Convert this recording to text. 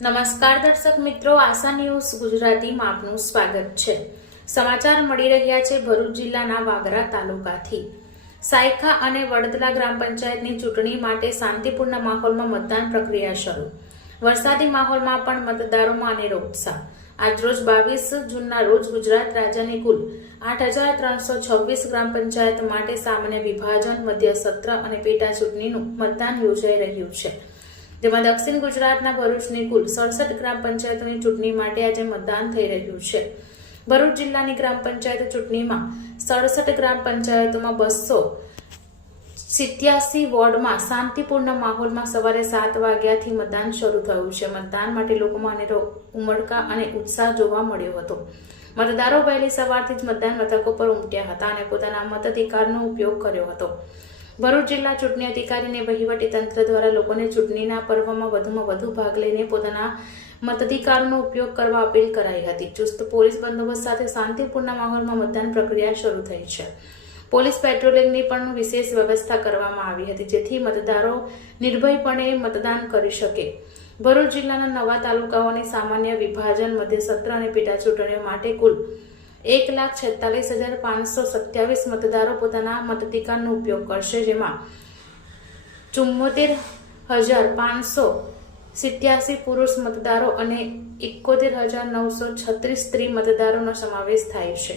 નમસ્કાર દર્શક મિત્રો, આશા ન્યૂઝ ગુજરાતીમાં આપનું સ્વાગત છે. સમાચાર મળી રહ્યા છે ભરૂચ જિલ્લાના વાગરા તાલુકાથી. સાયખા અને વડદલા ગ્રામ પંચાયતની ચૂંટણી માટે શાંતિપૂર્ણ માહોલમાં મતદાન પ્રક્રિયા શરૂ. વરસાદી માહોલમાં પણ મતદારોમાં અનેરો ઉત્સાહ. આજરોજ બાવીસ જૂનના રોજ ગુજરાત રાજ્યની કુલ આઠ હજાર ત્રણસો છવ્વીસ ગ્રામ પંચાયત માટે સામાન્ય વિભાજન, મધ્ય સત્ર અને પેટા ચૂંટણીનું મતદાન યોજાઈ રહ્યું છે. જેમાં દક્ષિણ ગુજરાતના ભરૂચની કુલ સડસઠ ગ્રામ પંચાયતોની ચૂંટણી માટે આજે મતદાન થઈ રહ્યું છે. ભરૂચ જિલ્લાની ગ્રામ પંચાયત ચૂંટણીમાં સડસઠ ગ્રામ પંચાયતોમાં બસો સિત્યાસી વોર્ડમાં શાંતિપૂર્ણ માહોલમાં સવારે સાત વાગ્યાથી મતદાન શરૂ થયું છે. મતદાન માટે લોકોમાં અનેરો ઉમળકા અને ઉત્સાહ જોવા મળ્યો હતો. મતદારો વહેલી સવારથી જ મતદાન મથકો પર ઉમટ્યા હતા અને પોતાના મતાધિકારનો ઉપયોગ કર્યો હતો. ભરૂચ જિલ્લા ચૂંટણી અધિકારી અને વહીવટી તંત્ર દ્વારા લોકોને ચૂંટણીના પર્વમાં વધુમાં વધુ ભાગ લઈને પોતાના મતાધિકારનો ઉપયોગ કરવા અપીલ કરાઈ હતી. ચુસ્ત પોલીસ બંદોબસ્ત સાથે શાંતિપૂર્ણ માહોલમાં મતદાન પ્રક્રિયા શરૂ થઈ છે. પોલીસ પેટ્રોલિંગની પણ વિશેષ વ્યવસ્થા કરવામાં આવી હતી, જેથી મતદારો નિર્ભયપણે મતદાન કરી શકે. ભરૂચ જિલ્લાના નવા તાલુકાઓની સામાન્ય વિભાજન મધ્ય સત્ર અને પેટા ચૂંટણીઓ માટે કુલ એક લાખ છેતાલીસ હજાર પાંચસો સત્યાવીસ મતદારો પોતાના મતાધિકારનો ઉપયોગ કરશે, જેમાં ચુમ્મોતેર હજાર પાંચસો સિત્યાસી પુરુષ મતદારો અને એકોતેર હજાર નવસો છત્રીસ સ્ત્રી મતદારોનો સમાવેશ થાય છે.